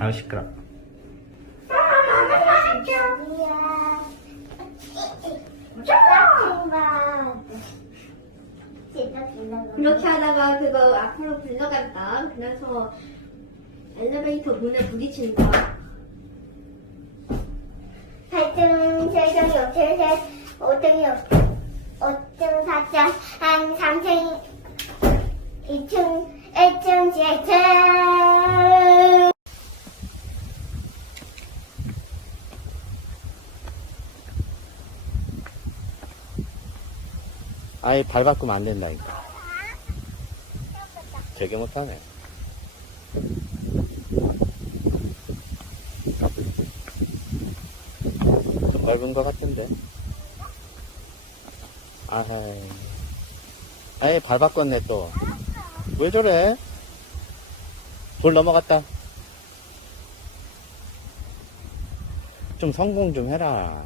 아유 시끄러. 이렇게 하다가 그거 앞으로 굴러간다. 그래서 엘리베이터 문에 부딪힌다. 8등, 7등, 6등, 7, 5등, 6등, 5등, 4등, 한 3등, 2등, 1등, 7등. 아예 발 바꾸면 안 된다니까. 되게 못하네. 좀 넓은 것 같은데. 아하이. 아예 발 바꿨네 또. 왜 저래? 돌 넘어갔다. 좀 성공 좀 해라.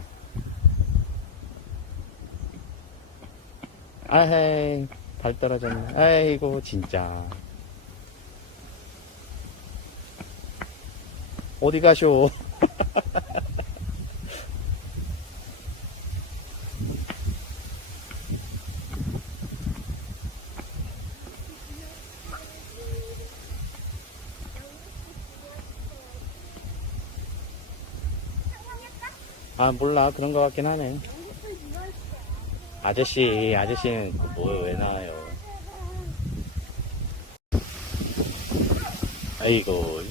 아헤이, 발 떨어졌네. 아이고, 진짜. 어디 가쇼? 아, 몰라. 그런 것 같긴 하네. 아저씨, 아저씨는 뭐, 왜 나와요? 아이고,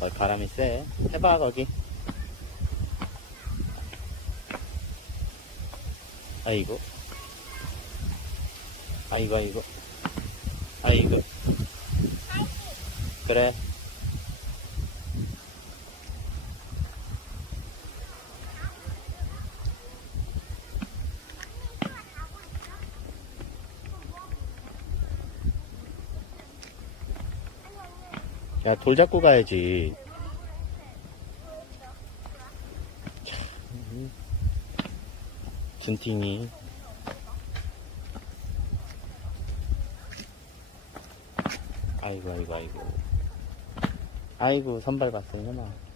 어, 바람이 세. 해봐, 거기. 아이고. 아이고, 아이고. 아이고. 그래. 야, 돌 잡고 가야지. 참, 준팅이. 아이고, 아이고, 아이고. 아이고, 선발 봤어, 이놈아.